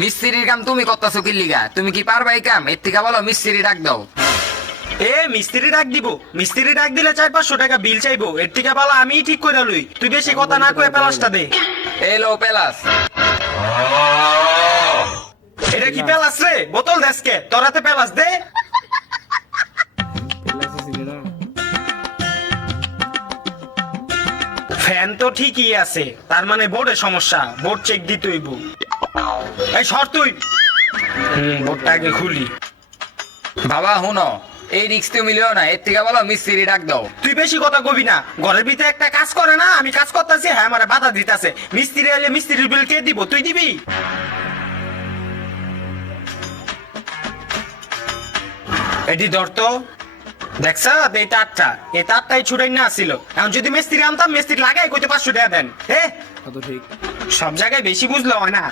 মিস্ত্রির কাম তুমি করতেছো কি লিগা? তুমি কি পারবা এই কাম? এর থেকে বলো মিস্ত্রি ডাক দাও। এ মিস্ত্রি ডাক দিব, মিস্ত্রি ডাক দিলে 400-500 টাকা বিল চাইবো, এর থেকে ভালো আমি ঠিক করে লই। তুই বেশি কথা না কয়ে প্যালাসটা দে। এলো পেলাস। এটা কি প্যালাস রে? বোতল দেশকে তোরাতে প্যালাস দে। ফ্যান তো ঠিকই আছে, তার মানে বোর্ডে সমস্যা, বোর্ড চেক দিতে হইব। এই সর তুই। বোর্ডটা আগে খুলি। বাবা হুনো, এই রিক্স তুমি লিও না, এর থেকে বলো মিস্ত্রি ডাক দাও। তুই বেশি কথা কবি না, ঘরের ভিতরে একটা কাজ করে না, আমি কাজ করতেছি, হ্যাঁ আমার বাধা দিতেছে। মিস্ত্রি এলে মিস্ত্রির বিল কে দিব? তুই দিবি? এটি ধর তো, দেখছ এই তারটা, এই তারটাই ছুটাই না আসছিল। এখন যদি মিস্ত্রি আনতাম, মিস্ত্রি লাগাই কইতে 500 টাকা দেন। সব জায়গায় বেশি বুঝলো হয় না।